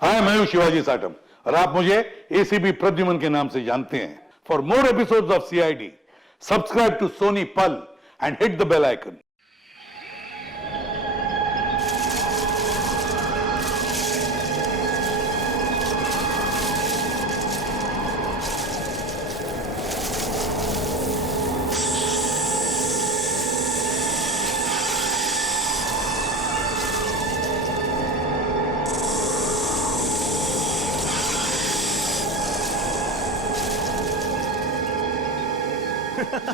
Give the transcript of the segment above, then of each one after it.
हाय, मैं हूं शिवाजी साटम और आप मुझे एसीपी प्रद्युमन के नाम से जानते हैं। For more episodes of CID, subscribe to Sony Pal and hit the bell icon.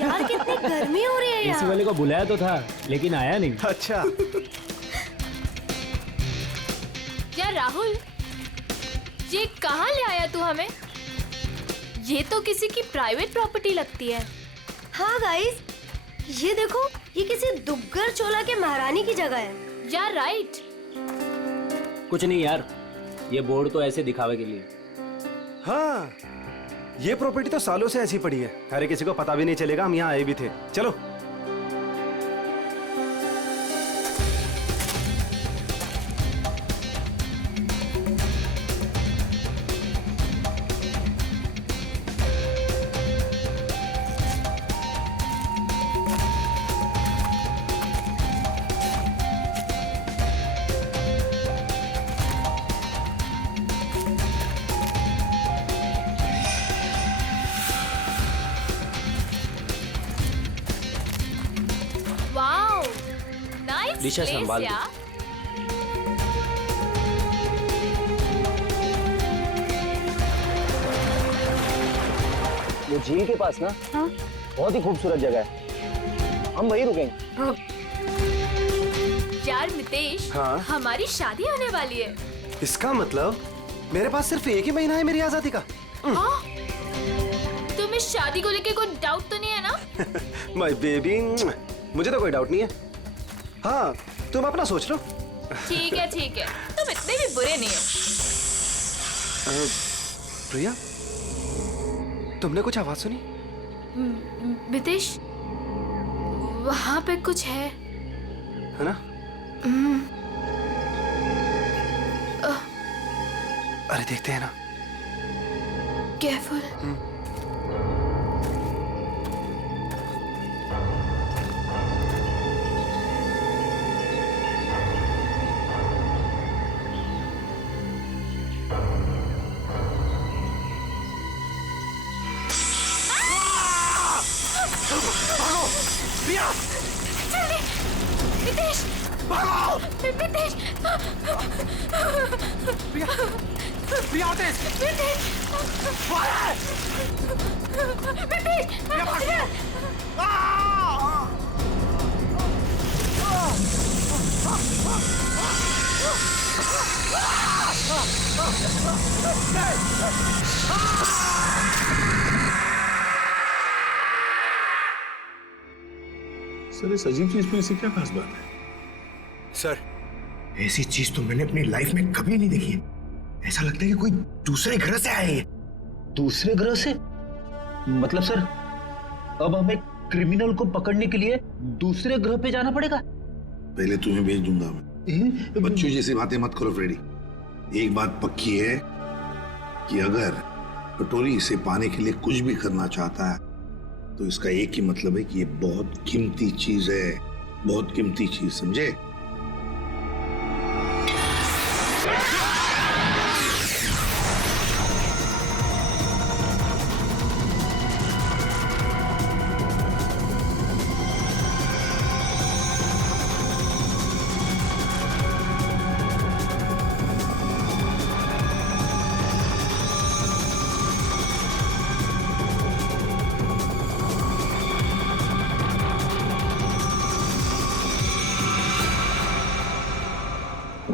यार कितनी गर्मी हो रही है एसी यार। वाले को बुलाया तो था लेकिन आया नहीं। अच्छा। यार राहुल, ये कहाँ ले आया तू हमें? ये तो किसी की प्राइवेट प्रॉपर्टी लगती है। हाँ गाइस, ये देखो, ये किसी दुग्गर चोला के महारानी की जगह है। यार राइट। कुछ नहीं यार, ये बोर्ड तो ऐसे दिखावे के लिए। हाँ, ये प्रॉपर्टी तो सालों से ऐसी पड़ी है, अरे किसी को पता भी नहीं चलेगा हम यहाँ आए भी थे। चलो। वाओ, नाइस दिशा प्लेस संभाल दो। यार। वो झील के पास ना, हाँ? बहुत ही खूबसूरत जगह है, हम वहीं रुकेंगे। यार मितेश, हाँ? हमारी शादी होने वाली है। इसका मतलब मेरे पास सिर्फ एक ही महीना है मेरी आजादी का। हाँ? तुम्हें शादी को लेके कोई डाउट तो नहीं है ना? माय बेबी, मुझे तो कोई डाउट नहीं है। हाँ, तुम अपना सोच लो। ठीक है ठीक है, तुम इतने भी बुरे नहीं हो। प्रिया, तुमने कुछ आवाज सुनी? मितेश, वहाँ पे कुछ है। है ना? अरे देखते हैं ना। केयरफुल। प्रिया, जल्दी, मितेश, भागो! मितेश, प्रिया, प्रिया तेज! मितेश, प्रिया, भागो! सर, इस अजीब चीज में ऐसी क्या खास बात है? सर, ऐसी चीज तो मैंने अपनी लाइफ में कभी नहीं देखी है। ऐसा लगता है कि कोई दूसरे ग्रह से आए हैं। दूसरे ग्रह से? मतलब सर, अब हमें क्रिमिनल को पकड़ने के लिए दूसरे ग्रह पे जाना पड़ेगा? पहले तुम्हें भेज दूंगा मैं। बच्चों जैसी बातें मत करो फ्रेडी। एक बात पक्की है कि अगर कटोरी इसे पाने के लिए कुछ भी करना चाहता है तो इसका एक ही मतलब है कि ये बहुत कीमती चीज है, बहुत कीमती चीज, समझे?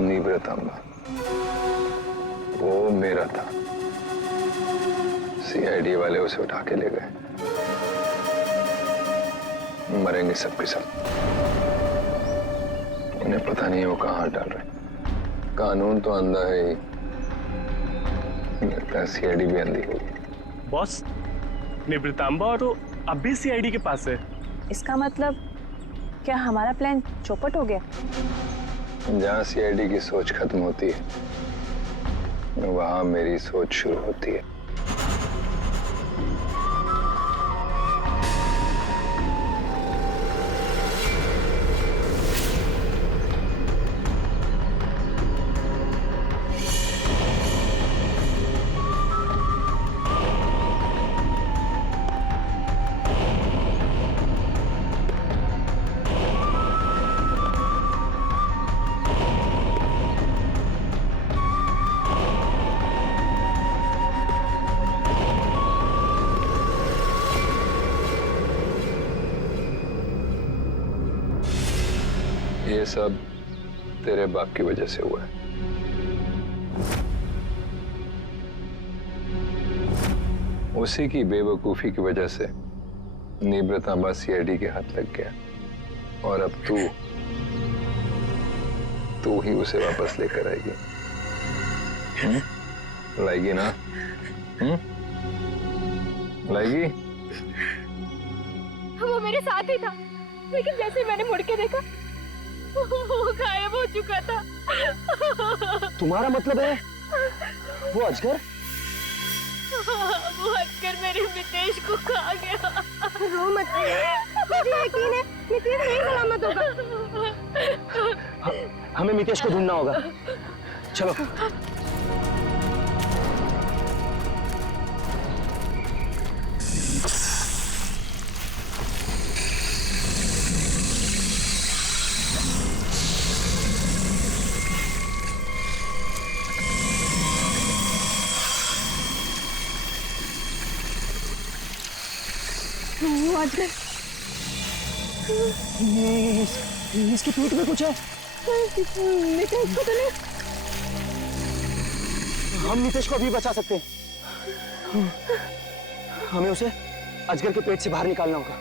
निवृतांबा, वो मेरा था। सीआईडी वाले उसे उठा के ले गए। मरेंगे सबके सब। उन्हें पता नहीं वो कहाँ डाल रहे। कानून तो अंधा है ही, लगता है सीआईडी भी अंधी होगी। बॉस, निवृतांबा और वो अब भी सीआईडी के पास है। इसका मतलब क्या हमारा प्लान चौपट हो गया? जहाँ सीआईडी की सोच खत्म होती है वहां मेरी सोच शुरू होती है। ये सब तेरे बाप की वजह से हुआ है। उसी की बेवकूफी की वजह से निब्रतांबा सीआईडी के हाथ लग गया और अब तू ही उसे वापस लेकर आएगी। लाएगी ना? लाएगी? वो मेरे साथ ही था, लेकिन जैसे मैंने मुड़ के देखा वो गायब हो चुका था। तुम्हारा मतलब है वो अजगर? वो अजगर मेरे मितेश को खा गया। रो मत, मुझे यकीन है मितेश नहीं सलामत होगा। हमें मितेश को ढूंढना होगा, चलो। वो अजगर, इसके पेट में कुछ है। मितेश को तो नहीं। हम मितेश को अभी बचा सकते हैं। हमें उसे अजगर के पेट से बाहर निकालना होगा।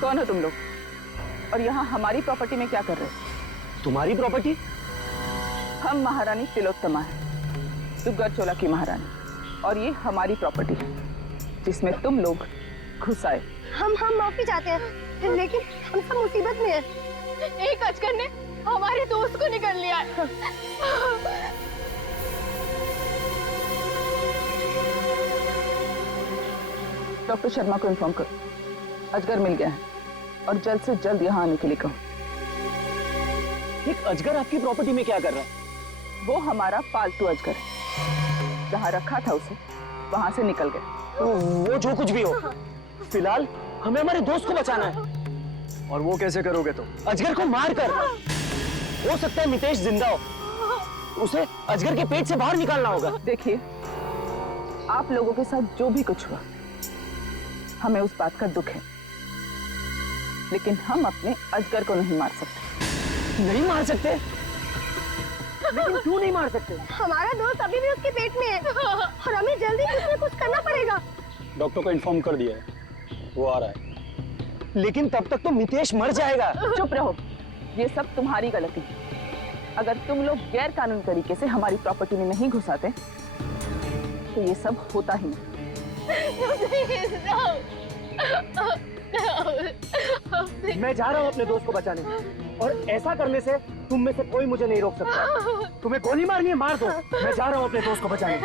कौन हो तुम लोग और यहाँ हमारी प्रॉपर्टी में क्या कर रहे हो? तुम्हारी प्रॉपर्टी? हम महारानी तिलोत्तमा है, दुग्गर चोला की महारानी, और ये हमारी प्रॉपर्टी है जिसमें तुम लोग घुस आए। हम माफी चाहते हैं, लेकिन हम सब मुसीबत में हैं। एक अजगर ने हमारे दोस्त को निकल लिया है। डॉक्टर शर्मा को इन्फॉर्म करो, अजगर मिल गया है और जल्द से जल्द यहाँ आने के लिए कहो। एक अजगर आपकी प्रॉपर्टी में क्या कर रहा है? वो हमारा पालतू अजगर है, जहाँ रखा था उसे वहां से निकल गया। वो जो कुछ भी हो, फिलहाल हमें हमारे दोस्त को बचाना है। और वो कैसे करोगे तुम? अजगर को मार कर। हो सकता है मितेश जिंदा हो, उसे अजगर के पेट से बाहर निकालना होगा। देखिए, आप लोगों के साथ जो भी कुछ हुआ, हमें उस बात का दुख है, लेकिन हम अपने अजगर को नहीं मार सकते। नहीं मार सकते? लेकिन क्यों नहीं मार सकते? हमारा दोस्त अभी भी उसके पेट में है और हमें जल्दी कुछ न कुछ करना पड़ेगा। डॉक्टर को इन्फॉर्म कर दिया है, वो आ रहा है। लेकिन तब तक तो मितेश मर जाएगा। चुप रहो, ये सब तुम्हारी गलती है। अगर तुम लोग गैर कानूनी तरीके से हमारी प्रॉपर्टी में नहीं घुसाते तो ये सब होता ही नहीं। मैं जा रहा हूँ अपने दोस्त को बचाने, और ऐसा करने से तुम में से कोई मुझे नहीं रोक सकता। तुम्हें गोली मारनी है, मार दो। मैं जा रहा हूँ अपने दोस्त को बचाने।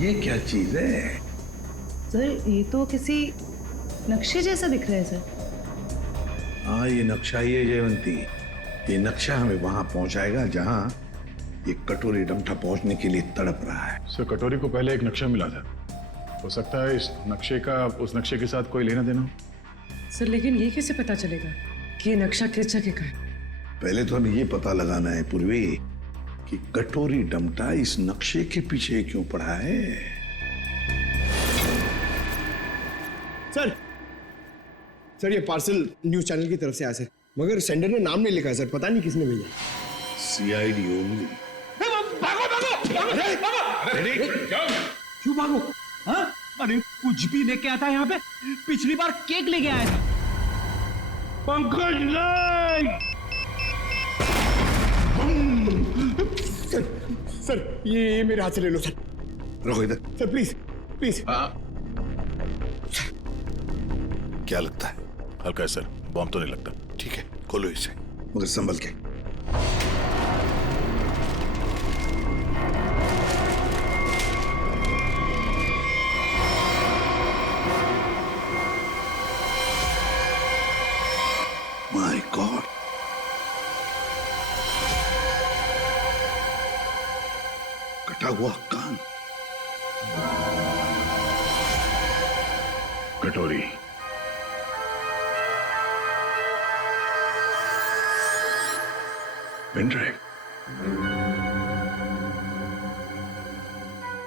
ये क्या चीज है? सर ये तो किसी नक्शे जैसा दिख रहा है सर। हाँ, ये नक्शा ही है जयवंती। ये नक्शा हमें वहां पहुंचाएगा जहां ये कटोरी डमठा पहुंचने के लिए तड़प रहा है। सर कटोरी को पहले एक नक्शा मिला था, हो सकता है इस नक्शे का उस नक्शे के साथ कोई लेना देना हो। सर लेकिन ये कैसे पता चलेगा कि ये नक्शा किस जगह का है? पहले तो हमें ये पता लगाना है पूर्वी कि कटोरी डमटा इस नक्शे के पीछे क्यों पड़ा है। सर ये पार्सल न्यूज चैनल की तरफ से आया सर, मगर सेंडर ने नाम नहीं लिखा है सर, पता नहीं किसने भेजा। CID only. क्यों भागो? हाँ? अरे कुछ भी लेके आता है यहाँ पे। पिछली बार केक लेके आया था। पंकज नहीं। सर ये मेरे हाथ से ले लो सर। रखो इधर। Sir please please. क्या लगता है? हल्का है सर, बॉम्ब तो नहीं लगता। ठीक है, खोलो इसे, मगर संभल के। माय गॉड, कटा हुआ कान। कटोरी। पेनड्राइव।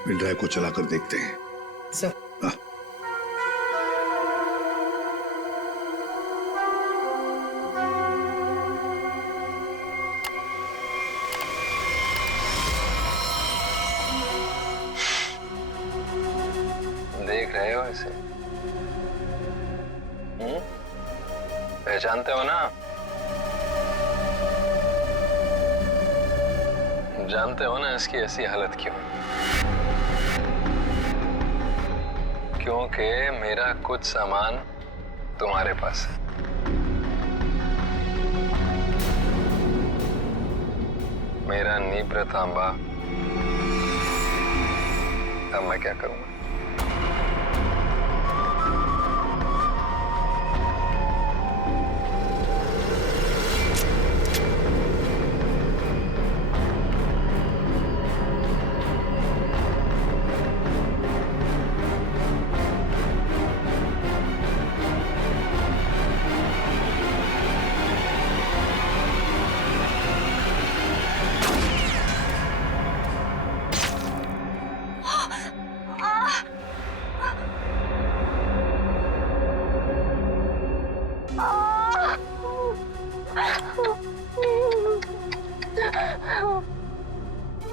पेनड्राइव को चलाकर देखते हैं। सर। हाँ। देख रहे हो इसे? पहचानते हो ना? जानते हो ना इसकी ऐसी हालत क्यों? क्योंकि मेरा कुछ सामान तुम्हारे पास है। मेरा नीब्र तांबा। अब मैं क्या करूंगा?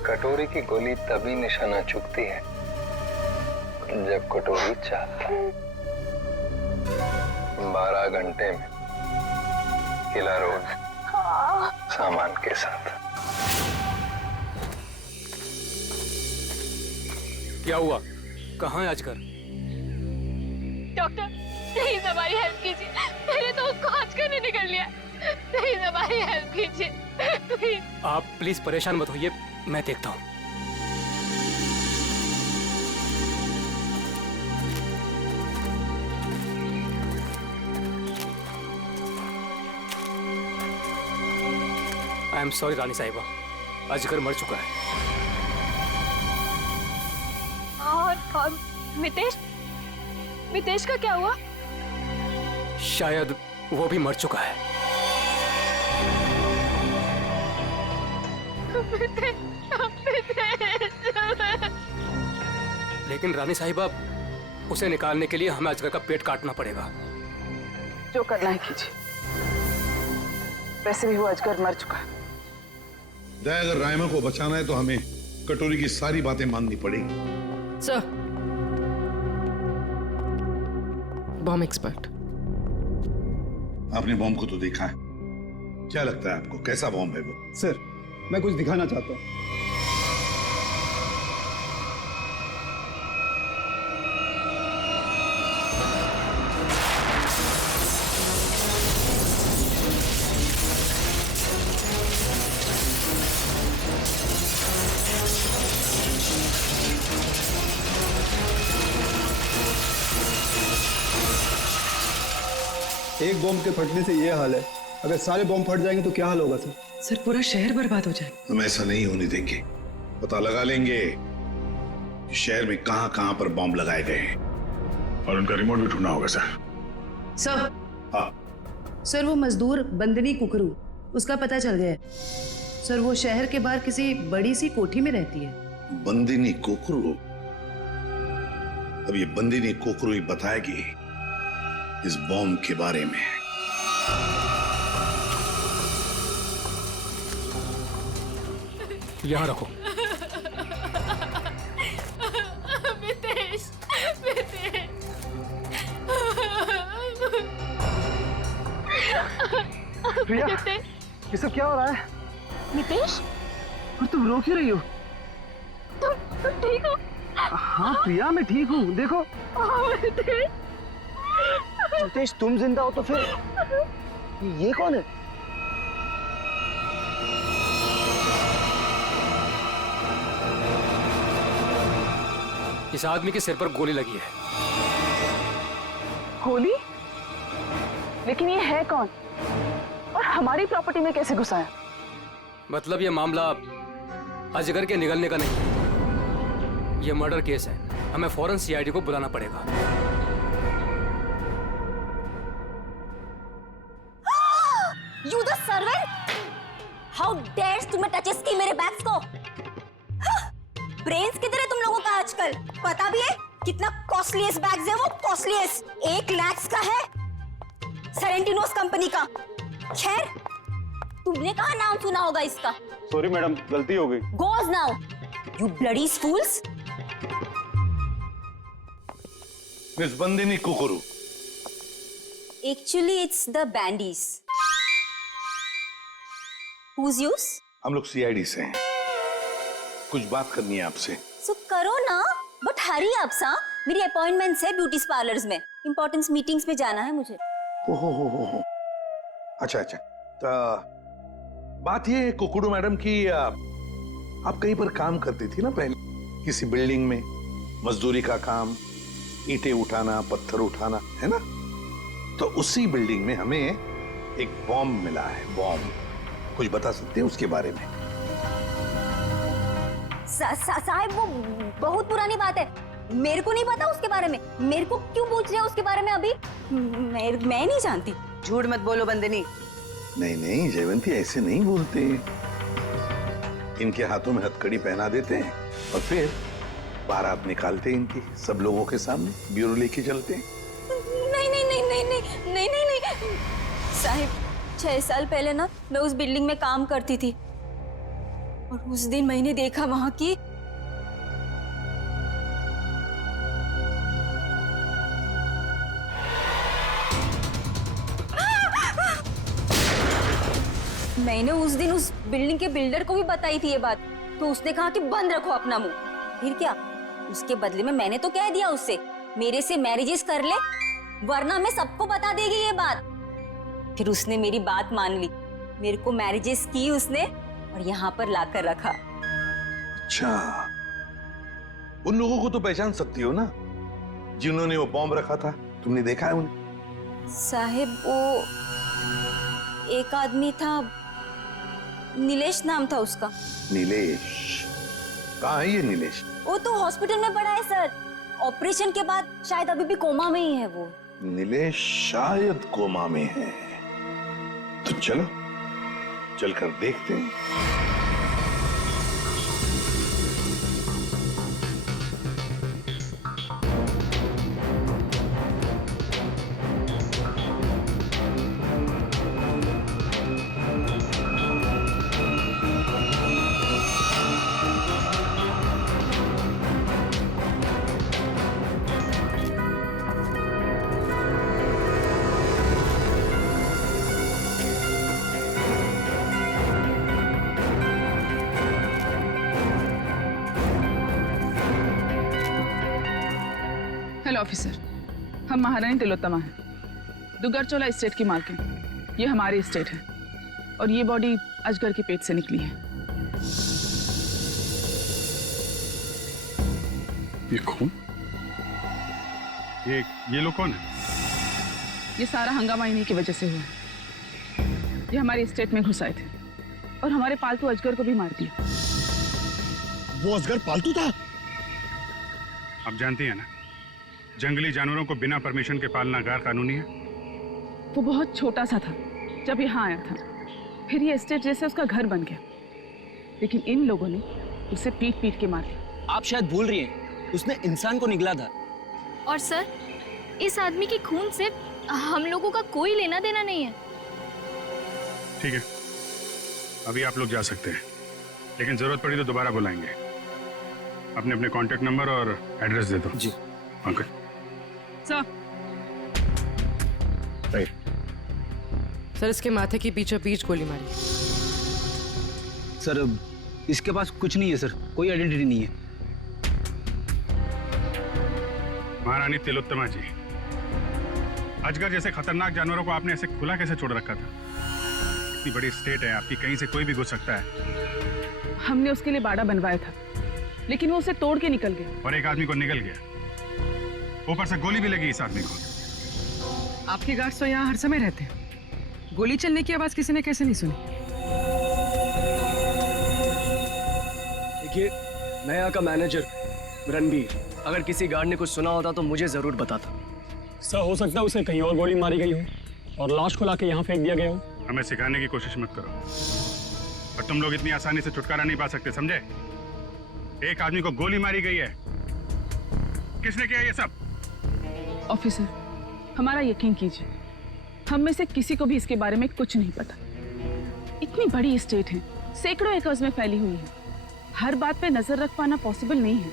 कटोरी की गोली तभी निशाना चुकती है जब कटोरी चाहता है। 12 घंटे में किला रोड सामान के साथ। क्या हुआ? कहाँ है अजगर? डॉक्टर प्लीज हमारी हेल्प कीजिए। मेरे दोस्त को अजगर ने निकल लिया। प्लीज हमारी हेल्प कीजिए प्लीज। आप प्लीज परेशान मत होइए, मैं देखता हूँ। आई एम सॉरी रानी साहिबा, अजगर मर चुका है। और मितेश? मितेश का क्या हुआ? शायद वो भी मर चुका है। लेकिन रानी साहिबा, उसे निकालने के लिए हमें अजगर का पेट काटना पड़ेगा। जो करना है कीजिए, वैसे भी वो अजगर मर चुका है। दया, अगर रायमा को बचाना है तो हमें कटोरी की सारी बातें माननी पड़ेगी। Sir, bomb expert. आपने बॉम्ब को तो देखा है, क्या लगता है आपको कैसा बॉम्ब है वो? सर मैं कुछ दिखाना चाहता हूँ। एक बॉम्ब के फटने से ये हाल है, अगर सारे बॉम्ब फट जाएंगे तो क्या हाल होगा सर? सर पूरा शहर बर्बाद हो जाए। हम ऐसा नहीं होने देंगे। पता लगा लेंगे कि शहर में कहां कहां पर बॉम्ब लगाए गए हैं और उनका रिमोट भी ढूंढना होगा सर। सर। हाँ सर वो मजदूर बंदनी कुकरू, उसका पता चल गया है। सर वो शहर के बाहर किसी बड़ी सी कोठी में रहती है। बंदिनी कोकरू। अब ये बंदिनी कोकरू ही बताएगी इस बॉम्ब के बारे में। यहाँ रखो। मितेश, मितेश। प्रिया, ये सब क्या हो रहा है? मितेश, और तुम रो क्यों रही हो? तुम ठीक हो? हाँ प्रिया, मैं ठीक हूँ। देखो नितेश, तुम जिंदा हो तो फिर ये कौन है? इस आदमी के सिर पर गोली लगी है। गोली? लेकिन ये है कौन और हमारी प्रॉपर्टी में कैसे घुसा है? मतलब ये मामला अजगर के निगलने का नहीं, ये मर्डर केस है। हमें फौरन सीआईडी को बुलाना पड़ेगा। You the servant? How dares तुम्हें टचेस की मेरे बैग्स को? ब्रेन्स किधर है तुम लोगों का आजकल? पता भी है कितना कॉस्टलीस्ट बैग्स है वो? कॉस्टलीस्ट 1 लाख का है, सेरेंटिनोस कंपनी का। खैर, तुमने कहाँ नाम सुना होगा इसका? सॉरी मैडम, गलती हो गई। Goes now, you bloody fools! Miss Bandini Kukru. Actually, it's the bandies. Who's yours? हम लोग सीआईडी से हैं। कुछ बात करनी है आपसे। So करो ना, but hurry up सा। मेरी अपॉइंटमेंट्स है ब्यूटी पार्लर्स में, इंपॉर्टेंट मीटिंग्स में जाना है मुझे। हो। अच्छा। तो बात ये है कुकड़ू मैडम की, आप कहीं पर काम करती थी ना पहले, किसी बिल्डिंग में, मजदूरी का काम, ईंटें उठाना, पत्थर उठाना, है ना? तो उसी बिल्डिंग में हमें एक बॉम्ब मिला है। बॉम्ब, कुछ बता सकते हैं उसके बारे में? साहब वो बहुत पुरानी बात है, मेरे को नहीं पता उसके बारे में। मेरे को क्यों पूछ रहे हो उसके बारे में अभी? मैं नहीं जानती। झूठ मत बोलो बंदनी। नहीं जयवंती, ऐसे नहीं बोलते। इनके हाथों में हथकड़ी पहना देते हैं और फिर बारात निकालते हैं इनकी, सब लोगों के सामने ब्यूरो लेके चलते हैं। नहीं साहिब, 6 साल पहले ना मैं उस बिल्डिंग में काम करती थी और उस दिन मैंने देखा वहां की मैंने उस दिन उस बिल्डिंग के बिल्डर को भी बताई थी ये बात, तो उसने कहा कि बंद रखो अपना मुंह। फिर क्या, उसके बदले में मैंने तो कह दिया उससे मेरे से मैरिजेस कर ले, वरना मैं सबको बता देगी ये बात। फिर उसने मेरी बात मान ली, मेरे को मैरिजेस की उसने और यहाँ पर लाकर रखा। अच्छा, उन लोगों को तो पहचान सकती हो ना जिन्होंने वो बॉम्ब रखा था? तुमने देखा है उन्हें? साहिब वो एक आदमी था, नीलेश नाम था उसका। नीलेश? कहाँ है ये नीलेश? वो तो हॉस्पिटल में पड़ा है सर, ऑपरेशन के बाद शायद अभी भी कोमा में ही है वो। नीलेश शायद कोमा में है, तो चलो चलकर देखते हैं। हेलो ऑफिसर, हम महारानी तिलोत्तमा हैं, दुगरचोला एस्टेट की मालकिन। ये हमारी एस्टेट है और ये बॉडी अजगर के पेट से निकली है। ये कौन? ये लोग कौन है? ये सारा हंगामा इन्हीं की वजह से हुआ है। ये हमारी स्टेट में घुस आए थे और हमारे पालतू अजगर को भी मार दिया। वो अजगर पालतू था? आप जानती हैं ना, जंगली जानवरों को बिना परमिशन के पालना गैर कानूनी है। वो बहुत छोटा सा था जब यहाँ आया था, फिर ये स्टेट जैसे उसका घर बन गया, लेकिन इन लोगों ने उसे पीट पीट के मार दिया। आप शायद भूल रही हैं, उसने इंसान को निगला था। और सर, इस आदमी के खून से हम लोगों का कोई लेना देना नहीं है। ठीक है, अभी आप लोग जा सकते हैं, लेकिन जरूरत पड़ी तो दोबारा बुलाएंगे। अपने अपने कांटेक्ट नंबर और एड्रेस दे दो। जी अंकल। सर, सर इसके माथे की बीचों बीच गोली मारी। सर, इसके पास कुछ नहीं है सर, कोई आइडेंटिटी नहीं है। महारानी तिलोत्तमा जी, अजगर जैसे खतरनाक जानवरों को आपने ऐसे खुला कैसे छोड़ रखा था? इतनी बड़ी स्टेट है आपकी, कहीं से कोई भी घुस सकता है। हमने उसके लिए बाड़ा बनवाया था, लेकिन वो उसे तोड़ के निकल गया। और एक आदमी को निकल गया, ऊपर से गोली भी लगी इस आदमी को। आपके गार्ड्स तो यहाँ हर समय रहते हैं, गोली चलने की आवाज किसी ने कैसे नहीं सुनी? देखिए, मैं यहाँ का मैनेजर रणबीर, अगर किसी गार्ड ने कुछ सुना होता तो मुझे जरूर बताता। सर, हो सकता है उसे कहीं और गोली मारी गई हो और लाश को लाके यहाँ फेंक दिया गया हो। हमें सिखाने की कोशिश मत करो, और तुम लोग इतनी आसानी से छुटकारा नहीं पा सकते, समझे? एक आदमी को गोली मारी गई है, किसने किया ये सब? ऑफिसर, हमारा यकीन कीजिए, हम में से किसी को भी इसके बारे में कुछ नहीं पता। इतनी बड़ी स्टेट है, सैकड़ों एकर्स में फैली हुई है, हर बात पे नजर रख पाना पॉसिबल नहीं है।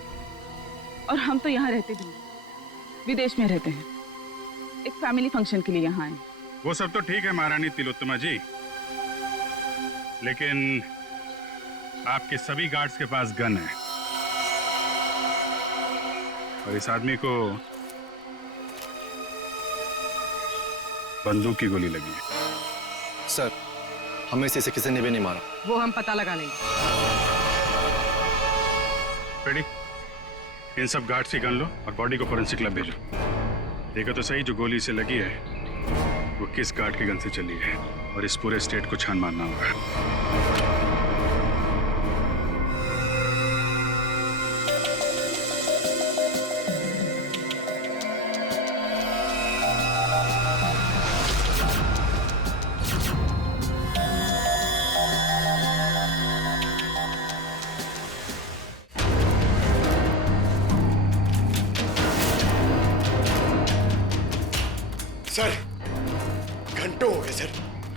और हम तो यहाँ रहते भी नहीं, विदेश में रहते हैं, एक फैमिली फंक्शन के लिए यहाँ आए। वो सब तो ठीक है महारानी तिलोत्तमा जी, लेकिन आपके सभी गार्ड्स के पास गन है, और इस आदमी को बंदूक की गोली लगी है। सर, हमें से किसी ने भी नहीं मारा। वो हम पता लगा लेंगे। रेडी? इन सब गार्ड्स की गन लो और बॉडी को फोरेंसिक लैब भेजो। देखो तो सही, जो गोली से लगी है वो किस गार्ड की गन से चली है, और इस पूरे स्टेट को छान मारना होगा। सर, घंटों हो गए सर,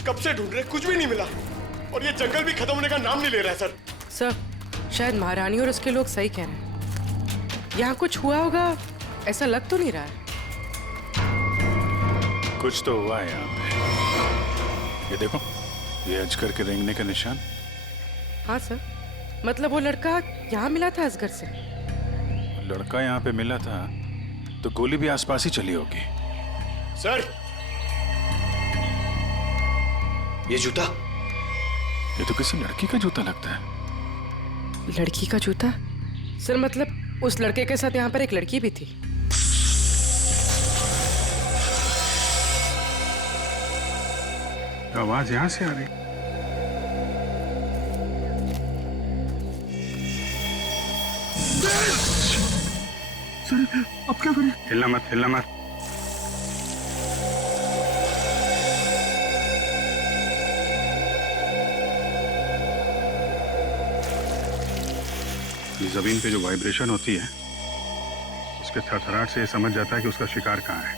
कब से ढूंढ रहे, कुछ भी नहीं मिला, और ये जंगल भी खत्म होने का नाम नहीं ले रहा है सर। सर, शायद महारानी और उसके लोग सही कह रहे हैं, यहाँ कुछ हुआ होगा, ऐसा लग तो नहीं रहा है। कुछ तो हुआ है यहाँ पे। ये देखो, ये अजगर के रेंगने का निशान। हाँ सर, मतलब वो लड़का यहाँ मिला था अजगर से। लड़का यहाँ पे मिला था तो गोली भी आसपास ही चली होगी। सर, ये जूता, ये तो किसी लड़की का जूता लगता है। लड़की का जूता? सर, मतलब उस लड़के के साथ यहाँ पर एक लड़की भी थी। आवाज यहाँ से आ रही। सर, अब क्या करें? हिलना मत, हिलना मत। जमीन पे जो वाइब्रेशन होती है, उसके थरथराहट से ये समझ जाता है कि उसका शिकार कहाँ है।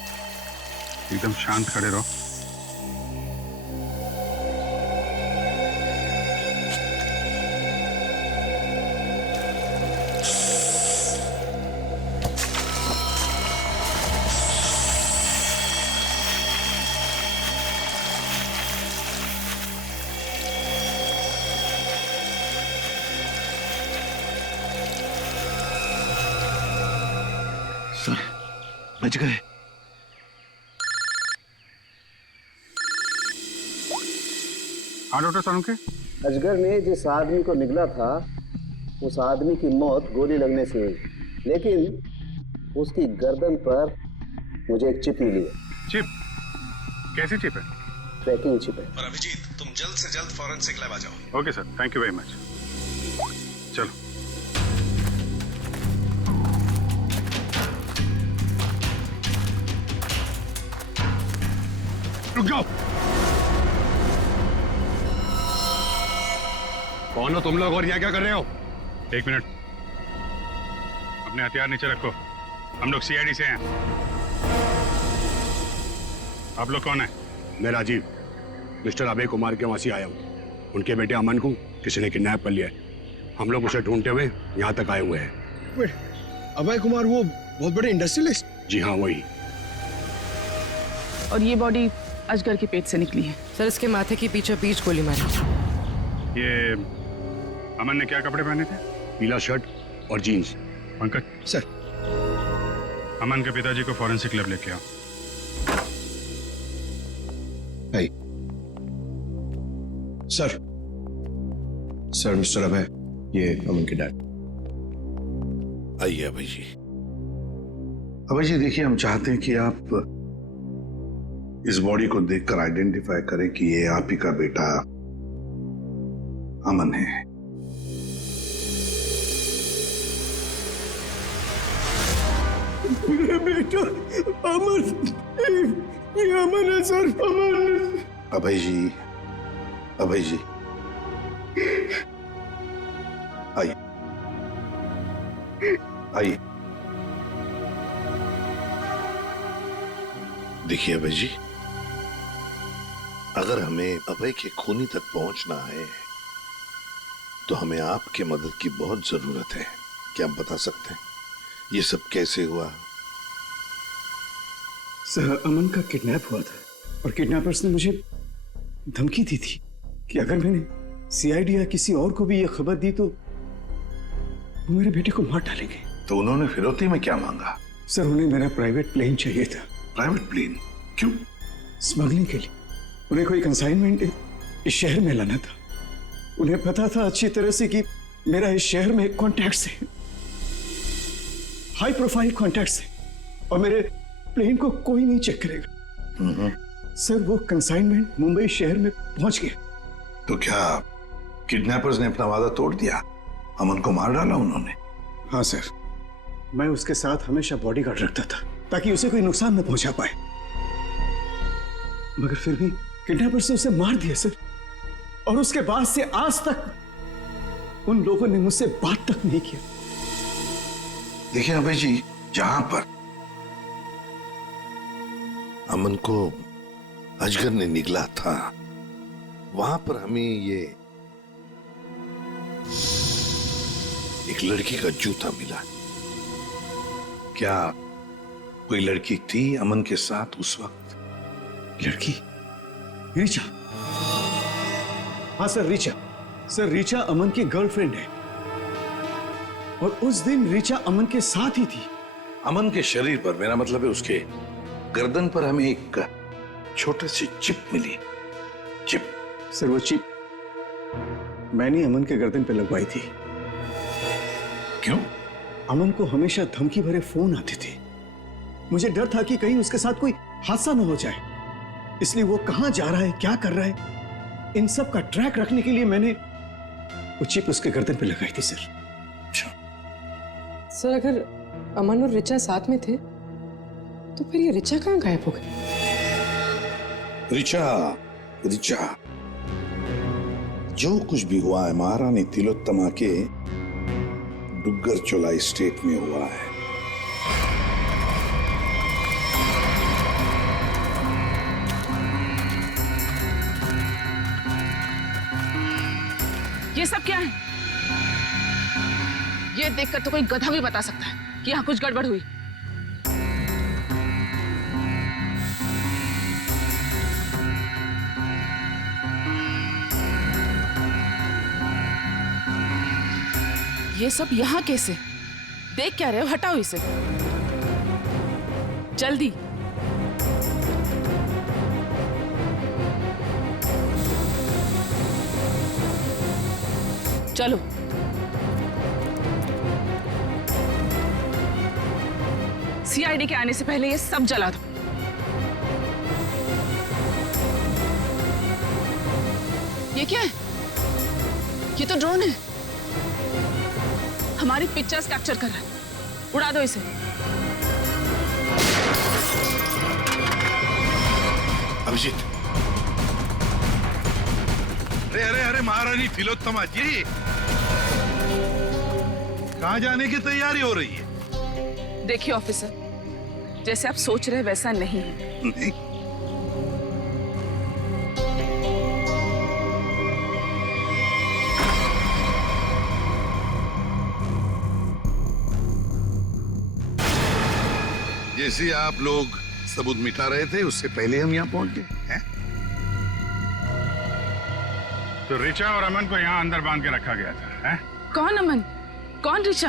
एकदम शांत खड़े रहो। सर, बच गए। हाँ डॉक्टर सालुंके। अजगर ने जिस आदमी को निगला था, उस आदमी की मौत गोली लगने से हुई, लेकिन उसकी गर्दन पर मुझे एक चिप मिली है। चिप? कैसी चिप है? ट्रैकिंग चिप है। पर अभिजीत, तुम जल्द से जल्द फॉरेंसिक लैब आ जाओ। Okay sir, thank you very much. चलो। रुक जाओ। कौन हो तुम लोग और यहाँ क्या कर रहे हो? एक मिनट, अपने हथियार नीचे रखो। हम लोग सीआईडी से हैं। आप लोग कौन है? मैं राजीव, मिस्टर अभय कुमार के वहां से आया हूँ। उनके बेटे अमन को किसी ने किडनैप कर लिया है। हम लोग उसे ढूंढते हुए यहाँ तक आए हुए हैं। अभय कुमार वो बहुत बड़े इंडस्ट्रियलिस्ट? जी हाँ, वही। और ये बॉडी अजगर के पेट से निकली है। सर, इसके माथे की बीचों बीच गोली मारी। ये अमन ने क्या कपड़े पहने थे? पीला शर्ट और जीन्स। पंकज सर, अमन के पिताजी को फॉरेंसिक लैब लेके आओ। सर मिस्टर अभय, ये अमन के डैड। आइए अभय जी। अभय जी देखिए, हम चाहते हैं कि आप इस बॉडी को देखकर आइडेंटिफाई करें कि ये आप ही का बेटा अमन है। मेरा बेटा अमन, ये अमन है सर, अमन। अभय जी, अभय जी आइए, आइए। देखिए अभय जी, अगर हमें अभय के खूनी तक पहुंचना है तो हमें आपके मदद की बहुत जरूरत है। क्या आप बता सकते हैं ये सब कैसे हुआ? सर, अमन का किडनैप हुआ था और किडनैपर्स ने मुझे धमकी दी थी कि अगर मैंने सीआईडी या किसी और को भी यह खबर दी तो वो मेरे बेटे को मार डालेंगे। तो उन्होंने फिरौती में क्या मांगा? सर, उन्हें मेरा प्राइवेट प्लेन चाहिए था। Private plane? क्यों? स्मगलिंग के लिए। उन्हें कोई कंसाइनमेंट इस शहर में लाना था। उन्हें पता था अच्छी तरह से कि मेरा इस शहर में कॉन्टैक्ट्स है, हाई प्रोफाइल कॉन्टैक्ट्स है, और मेरे प्लेन को कोई नहीं चेक करेगा। सर, वो कंसाइनमेंट मुंबई शहर में पहुंच गया। तो क्या किडनैपर्स ने अपना वादा तोड़ दिया? अमन को मार डाला उन्होंने? हाँ सर, मैं उसके साथ हमेशा बॉडीगार्ड रखता था ताकि उसे कोई नुकसान न पहुंचा पाए, मगर फिर भी किडनैपर्स ने उसे मार दिया सर। और उसके बाद से आज तक उन लोगों ने मुझसे बात तक नहीं किया। देखिए अभय जी, जहां पर अमन को अजगर ने निगला था वहां पर हमें ये एक लड़की का जूता मिला। क्या कोई लड़की थी अमन के साथ उस वक्त? लड़की? रीचा? हाँ सर, रीचा। सर, रीचा अमन की गर्लफ्रेंड है और उस दिन रीचा अमन के साथ ही थी। अमन के शरीर पर, मेरा मतलब है उसके गर्दन पर, हमें एक छोटी सी चिप मिली। चिप? सर, वो चिप मैंने अमन के गर्दन पे लगवाई थी। क्यों? अमन को हमेशा धमकी भरे फोन आते थे। मुझे डर था कि कहीं उसके साथ कोई हादसा न हो जाए, इसलिए वो कहां जा रहा है, क्या कर रहा है, इन सब का ट्रैक रखने के लिए मैंने वो चिप उसके गर्दन पे लगाई थी सर। सर, अगर अमन और रिचा साथ में थे तो फिर ये रिचा कहाँ गायब हो गई? रिचा, रिचा, जो कुछ भी हुआ है महारानी तिलोत्तमा के डुग्गर चोलाई स्टेट में हुआ है। ये सब क्या है? ये देखकर तो कोई गधा भी बता सकता है कि यहाँ कुछ गड़बड़ हुई। ये सब यहाँ कैसे? देख क्या रहे हो? हटाओ इसे जल्दी। चलो। सीआईडी के आने से पहले ये सब जला दो। क्या है? ये तो ड्रोन है, हमारी पिक्चर्स कैप्चर कर रहा है। उड़ा दो इसे। अभिजीत, अरे अरे अरे महारानी तिलोत्तमा जी, कहाँ जाने की तैयारी हो रही है? देखिए ऑफिसर, जैसे आप सोच रहे वैसा नहीं है। नहीं? जैसे आप लोग सबूत मिटा रहे थे, उससे पहले हम यहाँ पहुंच गए हैं। तो रिचा और अमन को यहाँ अंदर बांध के रखा गया था, हैं? कौन अमन, कौन रिचा?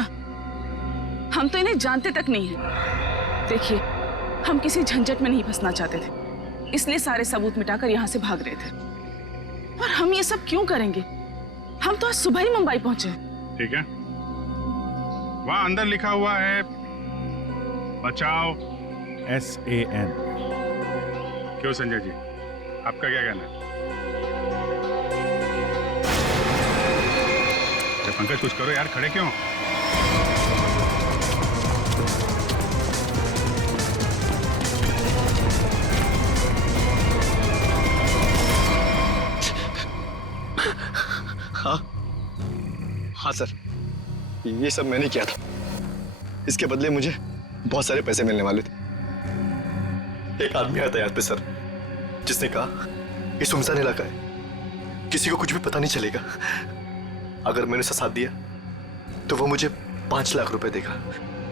हम तो इन्हें जानते तक नहीं है। देखिए, हम किसी झंझट में नहीं फंसना चाहते थे, इसलिए सारे सबूत मिटाकर यहाँ से भाग रहे थे। और हम ये सब क्यों करेंगे? हम तो आज सुबह ही मुंबई पहुंचे। ठीक है, वहाँ अंदर लिखा हुआ है बचाओ SAN। क्यों संजय जी, आपका क्या कहना है? पंकज कुछ करो यार, खड़े क्यों? हाँ सर, ये सब मैंने किया था। इसके बदले मुझे बहुत सारे पैसे मिलने वाले थे। एक आदमी आया था यहाँ पे सर, जिसने कहा ये सुनसान इलाका है, किसी को कुछ भी पता नहीं चलेगा। अगर मैंने उसका साथ दिया तो वो मुझे 5 लाख रुपए देगा।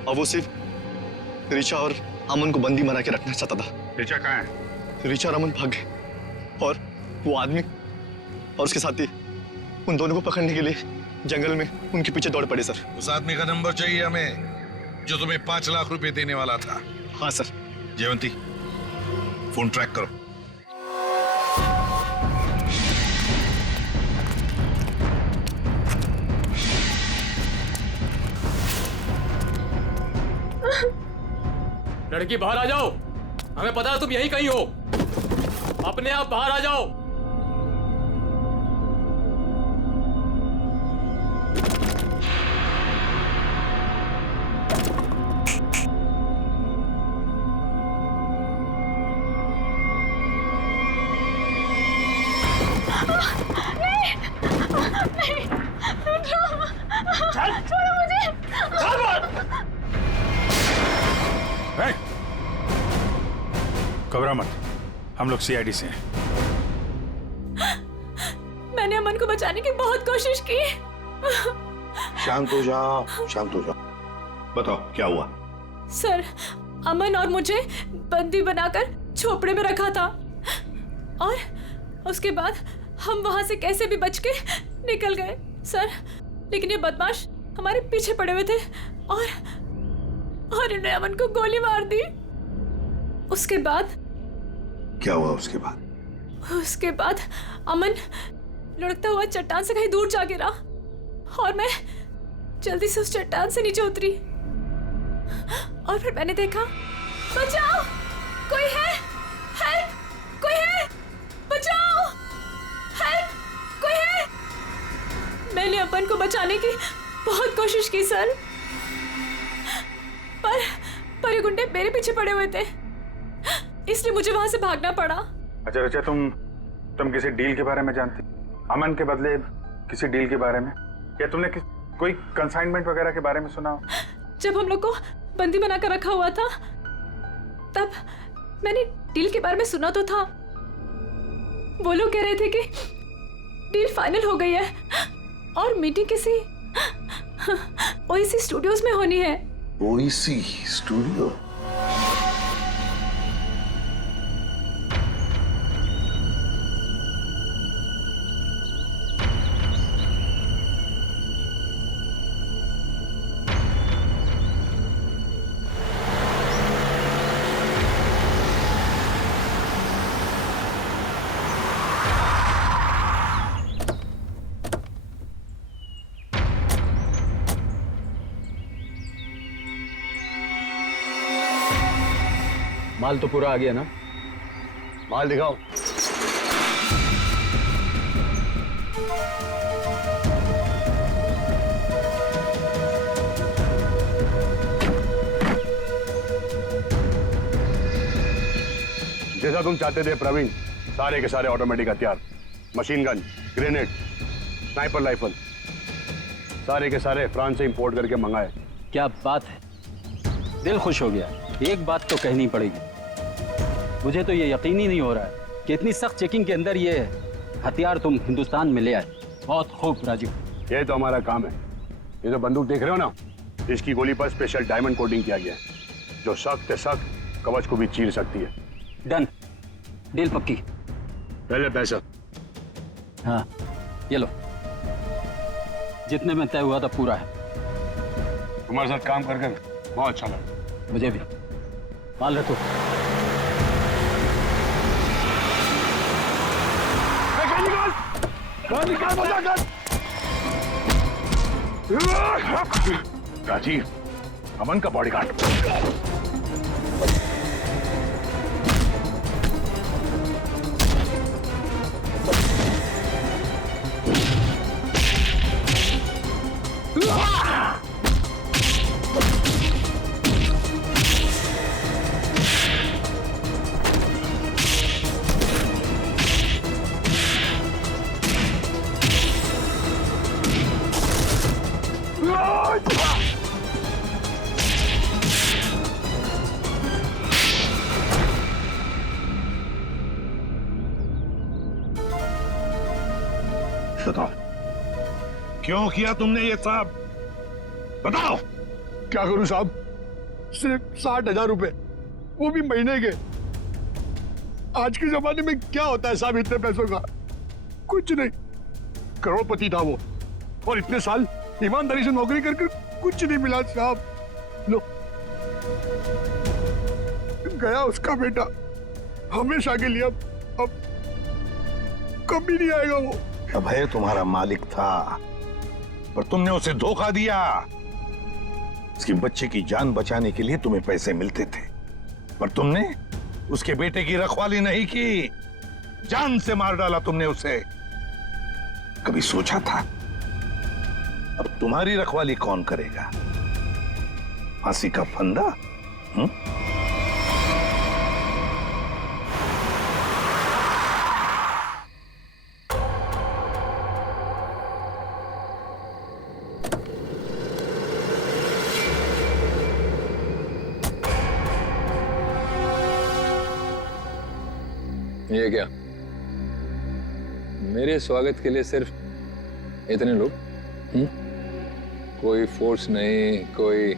और वो सिर्फ रिचा और अमन को बंदी बना के रखना चाहता था। रिचा कहाँ है? रिचा और अमन भाग गए, और वो आदमी और उसके साथी उन दोनों को पकड़ने के लिए जंगल में उनके पीछे दौड़ पड़े सर। उस आदमी का नंबर चाहिए हमें, जो तुम्हें 5 लाख रुपए देने वाला था। हाँ सर। जयवंती, फोन ट्रैक करो। लड़की बाहर आ जाओ, हमें पता है तुम यहीं कहीं हो। अपने आप बाहर आ जाओ। घबरा मत, हम लोग CID से हैं। मैंने अमन को बचाने की बहुत कोशिश की। शांत हो जाओ, शांत हो जाओ। बताओ क्या हुआ? सर, अमन और मुझे बंदी बनाकर झोपड़े में रखा था, और उसके बाद हम वहां से कैसे भी बच के निकल गए सर। लेकिन ये बदमाश हमारे पीछे पड़े हुए थे, और इन्होंने अमन को गोली मार दी। उसके बाद क्या हुआ? उसके बाद अमन लुढ़कता हुआ चट्टान से कहीं दूर जा गिरा, और मैं जल्दी से उस चट्टान से नीचे उतरी, और फिर मैंने देखा, बचाओ, कोई है, हेल्प, कोई है, बचाओ, हेल्प, कोई है। मैंने अमन को बचाने की बहुत कोशिश की सर, पर ये गुंडे मेरे पीछे पड़े हुए थे, इसलिए मुझे वहां से भागना पड़ा। अच्छा रिचा, तुम किसी डील के बारे में जानती? अमन के बदले किसी डील के बारे में? या तुमने कोई कंसाइनमेंट वगैरह के बारे में सुना? जब हम लोग को बंदी बनाकर रखा हुआ था, तब मैंने डील के बारे में सुना तो था। वो लोग कह रहे थे कि डील फाइनल हो गई है और मीटिंग किसी OEC स्टूडियोज में होनी है। OEC studio? माल तो पूरा आ गया ना? माल दिखाओ। जैसा तुम चाहते थे प्रवीण, सारे के सारे ऑटोमेटिक हथियार, machine gun, grenade, sniper rifle, सारे के सारे फ्रांस से इंपोर्ट करके मंगाए। क्या बात है, दिल खुश हो गया। एक बात तो कहनी पड़ेगी, मुझे तो ये यकीन ही नहीं हो रहा है कि इतनी सख्त चेकिंग के अंदर ये हथियार तुम हिंदुस्तान में ले आए। बहुत खूब राजीव। ये तो हमारा काम है। ये जो बंदूक देख रहे हो ना, इसकी गोली पर स्पेशल डायमंड कोटिंग किया गया है, जो सख्त सख्त कवच को भी चीर सकती है। डन, डील पक्की। पहले पैसा। हाँ ये लो, जितने में तय हुआ था पूरा है। तुम्हारे साथ काम करके बहुत अच्छा लगा। मुझे भी। माल रखो। राजीव, अमन का बॉडीगार्ड। बताओ, क्यों किया तुमने ये सब? बताओ। क्या करूं साहब, सिर्फ 60,000 रुपए, वो भी महीने के। आज के जमाने में क्या होता है साहब इतने पैसों का? कुछ नहीं। करोड़पति था वो, और इतने साल ईमानदारी से नौकरी करके कुछ नहीं मिला साहब। लो, गया उसका बेटा, हमेशा के लिए। अब कभी नहीं आएगा वो। अभय तुम्हारा मालिक था, पर तुमने उसे धोखा दिया। उसके बच्चे की जान बचाने के लिए तुम्हें पैसे मिलते थे, पर तुमने उसके बेटे की रखवाली नहीं की, जान से मार डाला तुमने उसे। कभी सोचा था अब तुम्हारी रखवाली कौन करेगा? फांसी का फंदा? ये क्या, मेरे स्वागत के लिए सिर्फ इतने लोग? कोई फोर्स नहीं, कोई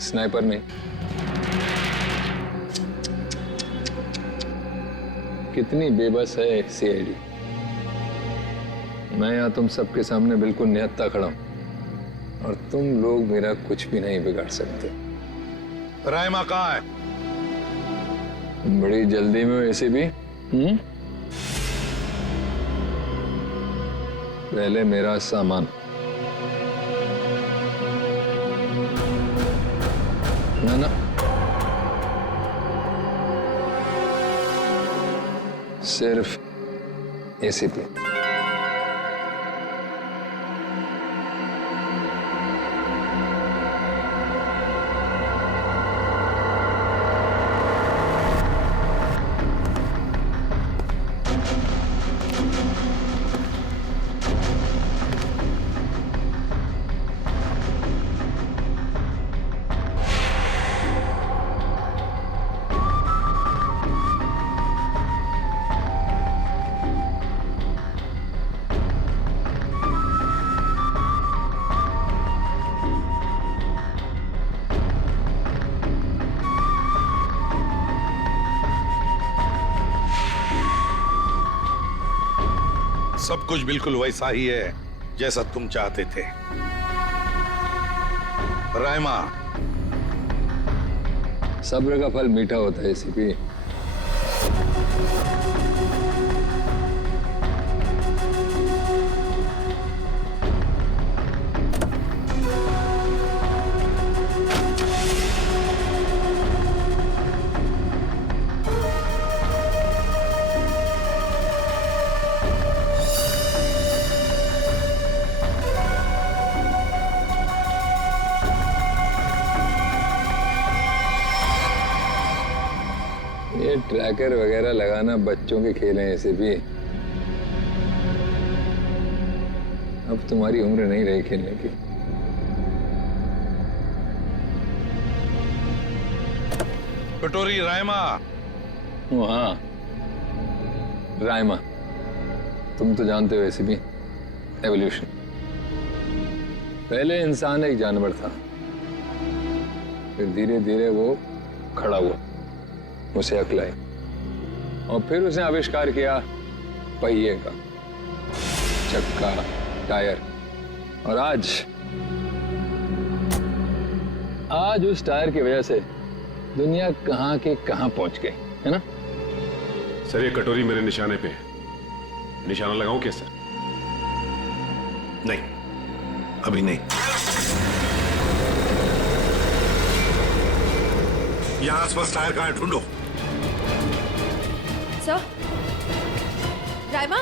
स्नाइपर नहीं। कितनी बेबस है सीआईडी। मैं यहाँ तुम सबके सामने बिल्कुल निहत्था खड़ा हूं, और तुम लोग मेरा कुछ भी नहीं बिगाड़ सकते। रायमा कहाँ है? बड़ी जल्दी में वैसे भी। पहले मेरा सामान। ना सिर्फ एसीपी। सब कुछ बिल्कुल वैसा ही है जैसा तुम चाहते थे। रायमा, सब्र का फल मीठा होता है एसीपी। ट्रैकर वगैरह लगाना बच्चों के खेल हैं ऐसे भी। अब तुम्हारी उम्र नहीं रही खेलने की। कटोरी रायमा। हाँ, रायमा। तुम तो जानते हो ऐसे भी, एवोल्यूशन। पहले इंसान एक जानवर था, फिर धीरे धीरे वो खड़ा हुआ, उसे अक्ल आई, और फिर उसने आविष्कार किया पहिए का, चक्का, टायर, और आज उस टायर की वजह से दुनिया कहां के कहां पहुंच गई है ना। सर, ये कटोरी मेरे निशाने पे है, निशाना लगाऊं क्या सर? नहीं, अभी नहीं। यहां आसपास टायर कहां है, ढूंढो। सर, रायमा,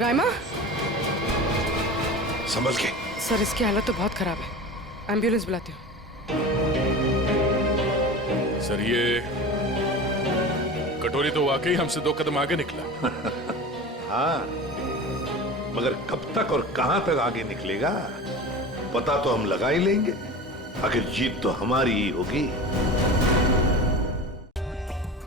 रायमा, संभल के। सर इसकी हालत तो बहुत खराब है, एम्बुलेंस बुलाती हूँ। सर, ये कटोरी तो वाकई हमसे 2 कदम आगे निकला। हाँ, मगर कब तक और कहां तक आगे निकलेगा पता तो हम लगा ही लेंगे। आखिर जीत तो हमारी ही होगी।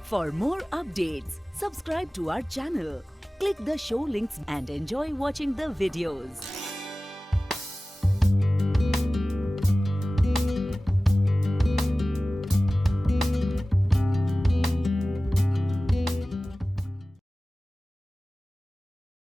For more updates, subscribe to our channel, click the show links and enjoy watching the videos.